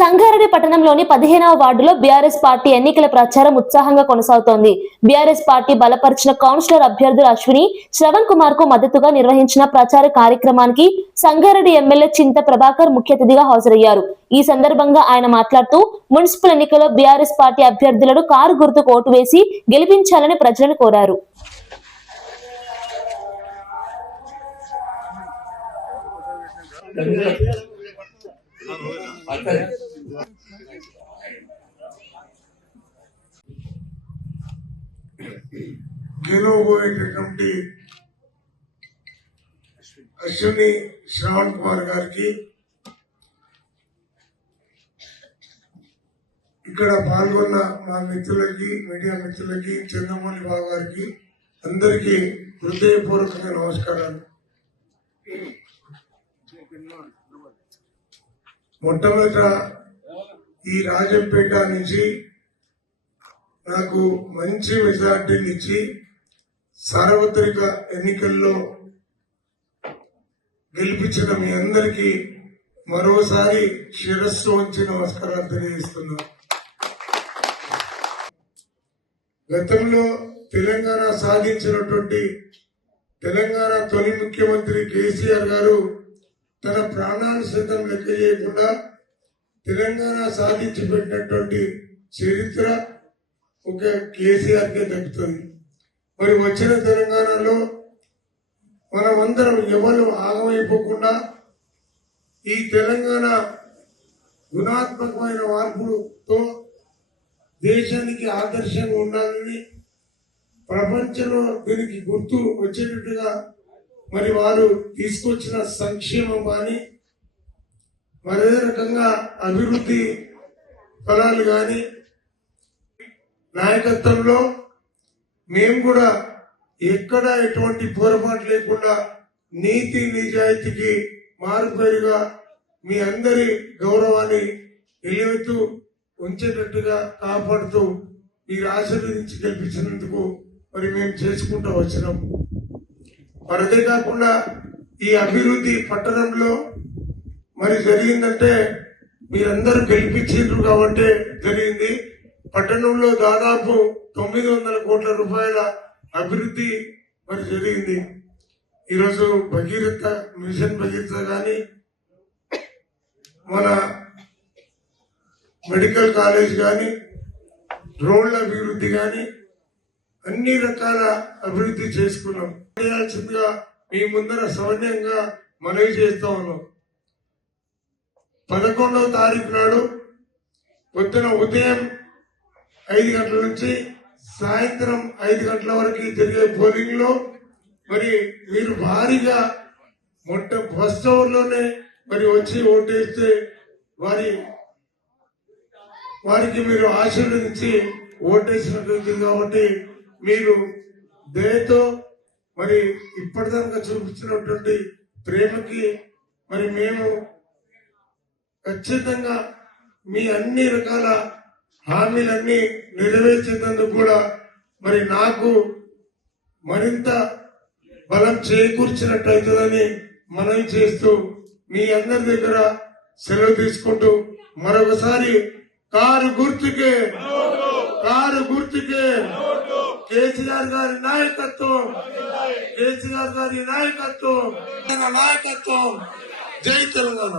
సంగారెడ్డి పట్టణంలోని 15వ వార్డులో బీఆర్ఎస్ పార్టీ ఎన్నికల ప్రచారం ఉత్సాహంగా కొనసాగుతోంది. బీఆర్ఎస్ పార్టీ బలపరిచిన కౌన్సిలర్ అభ్యర్థులు అశ్విని, శ్రవణ్ కుమార్ కు మద్దతుగా నిర్వహించిన ప్రచార కార్యక్రమానికి సంగారెడ్డి ఎమ్మెల్యే చింత ప్రభాకర్ ముఖ్య అతిథిగా హాజరయ్యారు. ఈ సందర్భంగా ఆయన మాట్లాడుతూ మున్సిపల్ ఎన్నికల్లో బీఆర్ఎస్ పార్టీ అభ్యర్థులను కారు గుర్తుకు ఓటు వేసి గెలిపించాలని ప్రజలను కోరారు. గెలవబోయేటటువంటి అశ్విని శ్రవణ్ కుమార్ గారికి, ఇక్కడ పాల్గొన్న మా మిత్రులకి, మీడియా మిత్రులకి, చంద్రమౌళి బాబు గారికి అందరికీ హృదయపూర్వకమైన నమస్కారాలు. మొట్టమొదట ఈ రాజంపేట నుంచి నాకు మంచి మెజార్టీని ఇచ్చి సార్వత్రిక ఎన్నికల్లో గెలిపించిన మీ అందరికీ మరోసారి శిరస్సు వంచి నమస్కారాలు తెలియజేస్తున్నా. గతంలో తెలంగాణ సాధించినటువంటి తెలంగాణ తొలి ముఖ్యమంత్రి కేసీఆర్ గారు తన ప్రాణాన్ని సైతం లెక్క చేయకుండా తెలంగాణ సాధించి పెట్టినటువంటి చరిత్ర ఒక కేసీఆర్ కే దక్కుతుంది. మరి వచ్చిన తెలంగాణలో మనమందరం ఎవరు ఆగమైపోకుండా ఈ తెలంగాణ గుణాత్మకమైన మార్పుతో దేశానికి ఆదర్శంగా ఉండాలని, ప్రపంచంలో దీనికి గుర్తు వచ్చేటట్టుగా మరి వారు తీసుకొచ్చిన సంక్షేమం కానీ మరే రకంగా అభివృద్ధి ఫలాలు కానీ నాయకత్వంలో మేము కూడా ఎక్కడ ఎటువంటి పొరపాటు లేకుండా నీతి నిజాయితీకి మారుపేరుగా మీ అందరి గౌరవాన్ని నిలబెడుతూ ఉంచేటట్టుగా కాపాడుతూ మీరు ఆశీర్వదించి గెలిపించినందుకు మరి మేము చేసుకుంటూ వచ్చినాం. మరి అదే కాకుండా ఈ అభివృద్ధి పట్టణంలో మరి జరిగిందంటే మీరందరూ గెలిపించారు కాబట్టి జరిగింది. పట్టణంలో దాదాపు 900 కోట్ల రూపాయల అభివృద్ధి మరి జరిగింది. ఈరోజు భగీరథ మిషన్ భగీరథ కానీ, మన మెడికల్ కాలేజ్ కానీ, రోడ్ల అభివృద్ధి కానీ అన్ని రకాల అభివృద్ధి చేసుకున్నాం. చేయాల్సిందిగా మీ ముందర సౌన్యంగా మనవి చేస్తా ఉన్నాం. 11వ తారీఖు నాడు పొద్దున ఉదయం 5 గంటల నుంచి సాయంత్రం 5 గంటల వరకు జరిగే పోలింగ్ లో మరి మీరు భారీగా ఫస్ట్ అవర్ లోనే మరి వచ్చి ఓటేస్తే వారికి మీరు ఆశీర్వదించి ఓటేసినట్టు కాబట్టి మీరు దయతో మరి ఇప్పటిదాకా చూపించినటువంటి ప్రేమకి మరి మేము ఖచ్చితంగా మీ అన్ని రకాల హామీలన్నీ నెరవేర్చేందుకు కూడా మరి నాకు మరింత బలం చేకూర్చినట్టు అవుతుందని మనవి చేస్తూ మీ అందరి దగ్గర సెలవు తీసుకుంటూ మరొకసారి కారు గుర్తుకే కేసీఆర్ గారి నాయకత్వం, కేసీఆర్ గారి నాయకత్వం, జై తెలంగాణ.